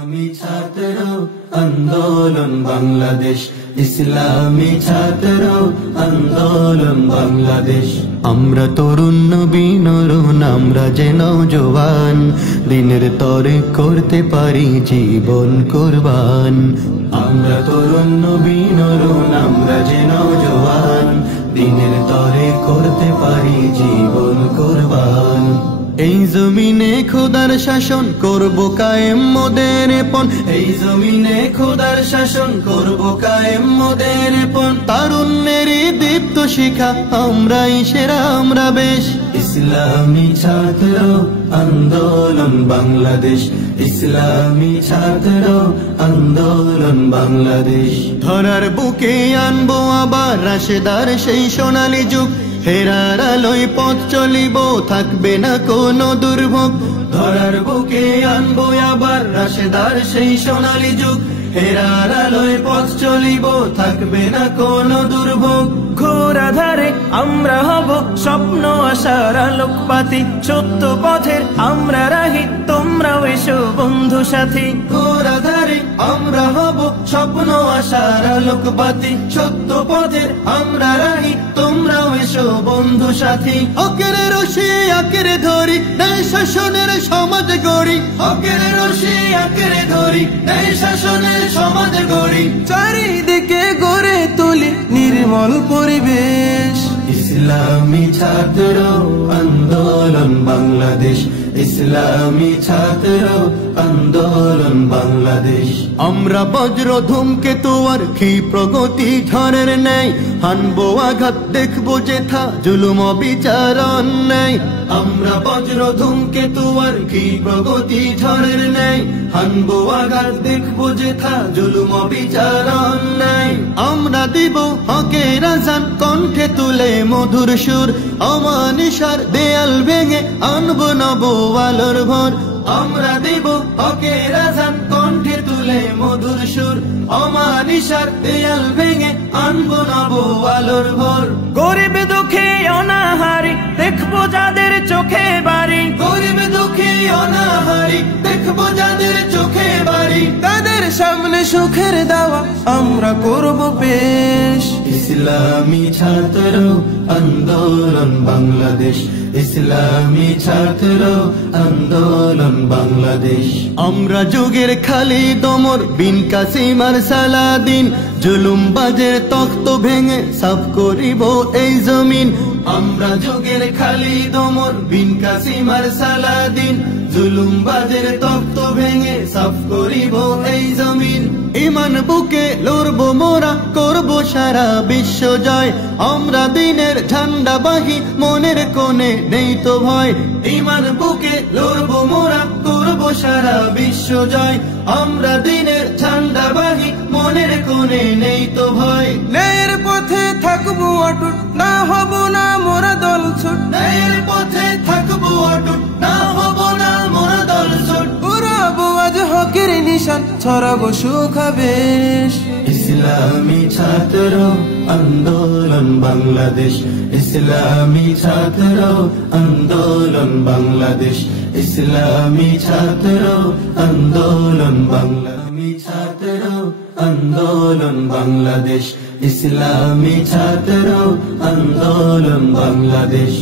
ইসলামী ছাত্র আন্দোলন বাংলাদেশ, ইসলামী ছাত্র আন্দোলন বাংলাদেশ। আমরা তরুণ নবীন অরুণ, আমরা যে নওজোয়ান, দিনের তরে করতে পারি জীবন কুরবান। আমরা তরুণ নবীন অরুণ, আমরা যে নওজোয়ান, দিনের তরে করতে পারি জীবন কুরবান। এই জমিনে খোদার শাসন করব কায়েম মোদের পণ, এই জমিনে খোদার শাসন করব কায়েম মোদের পণ। তারুণ্যেরই দীপ্ত শিখা আমরাই সেরা, আমরা বেশ। ইসলামী ছাত্র আন্দোলন বাংলাদেশ, ইসলামী ছাত্র আন্দোলন বাংলাদেশ। ধরার বুকে আনবো আবার রাশেদার সেই সোনালী যুগ, ফেরার আলোয় পথ চলিব, থাকবে না কোনো দুর্ভোগ। ধরার বুকে আনবো আবার রাশেদার সেই সোনালী যুগ, ফেরার আলোয় পথ চলিব, থাকবে না কোনো দুর্ভোগ। ঘোর আধারে আমরা হব স্বপ্ন আশার আলোকবাতি, সত্য পথের আমরা রাহি, তোমরাও এসো বন্ধু সাথী। ঘোর আধারে আমরা হব স্বপ্ন আশার আলোকবাতি, সত্য পথের আমরা রাহি, তোমরাও এসো বন্ধু সাথী। হকের রশি আঁকড়ে ধরি, ন্যায় শাসনের সমাজ গড়ি। হকের রশি আঁকড়ে ধরি, ন্যায় শাসনের সমাজ গড়ি। চারিদিকে গড়ে তুলি নির্মল পরিবেশ। ইসলামী ছাত্র আন্দোলন বাংলাদেশ, ইসলামী ছাত্র আন্দোলন বাংলাদেশ। আমরা বজ্র ধূমকেতু আর ক্ষিপ্র গতি ঝড়ের ন্যায়, হানবো আঘাত দেখবো যেথা জুলুম অবিচার অন্যায়। আমরা বজ্র ধূমকেতু আর ক্ষিপ্র গতি ঝড়ের ন্যায়, হানবো আঘাত দেখবো যেথা জুলুম অবিচার অন্যায়। আমরা দিব হকের আযান কণ্ঠে তুলে মধুর সুর, অমানিসার দেয়াল ভেঙে আনবো নব আলোর ভোর। আমরা দিব হকের আযান কণ্ঠে তুলে মধুর সুর, অমানিসার দেয়াল ভেঙে আনবো নব আলোর ভোর। গরিব দুঃখী অনাহারি দেখবো যাদের চোখে বাড়ি, গরিব দুঃখী অনাহারি দেখবো যাদের চোখে বাড়ি। তাদের সামনে সুখের দাওয়া আমরা করব পেশ। ইসলামী ছাত্র আন্দোলন বাংলাদেশ, ইসলামী ছাত্র আন্দোলন বাংলাদেশ। আমরা যুগের খালিদ ওমর বিন কাসিম আর সালাদিন, জুলুমবাজের তখ্ত ভেঙে সাফ করিব এই জমিন। আমরা যুগের খালিদ ওমর বিন কাসিম আর সালাদিন, জুলুমবাজের তখ্ত ভেঙে সাফ করিব এই জমিন। ইমান বুকে লড়বো মোরা, করবো সারা বিশ্ব জয়। আমরা দিনের ঝান্ডা বাহি, মনের কোণে নেই তো ভয়। ইমান বুকে লড়বো মোরা, করবো সারা বিশ্ব জয়। আমরা দিনের ঝান্ডা বাহি, মনের কোণে নেই তো ভয়। ন্যায়ের পথে থাকবো অটুট, না হব না মোরা দল ছুট। ন্যায়ের পথে থাকবো অটুট, না হব না মোরা দল ছুট। উড়াবো আজ হকের নিশান, ছড়াবো সুখাবেশ। ইসলামী ছাত্র আন্দোলন বাংলাদেশ, ইসলামী ছাত্র আন্দোলন বাংলাদেশ, ইসলামী ছাত্র আন্দোলন বাংলাদেশ, ছাত্র আন্দোলন বাংলাদেশ, ইসলামী ছাত্র আন্দোলন বাংলাদেশ।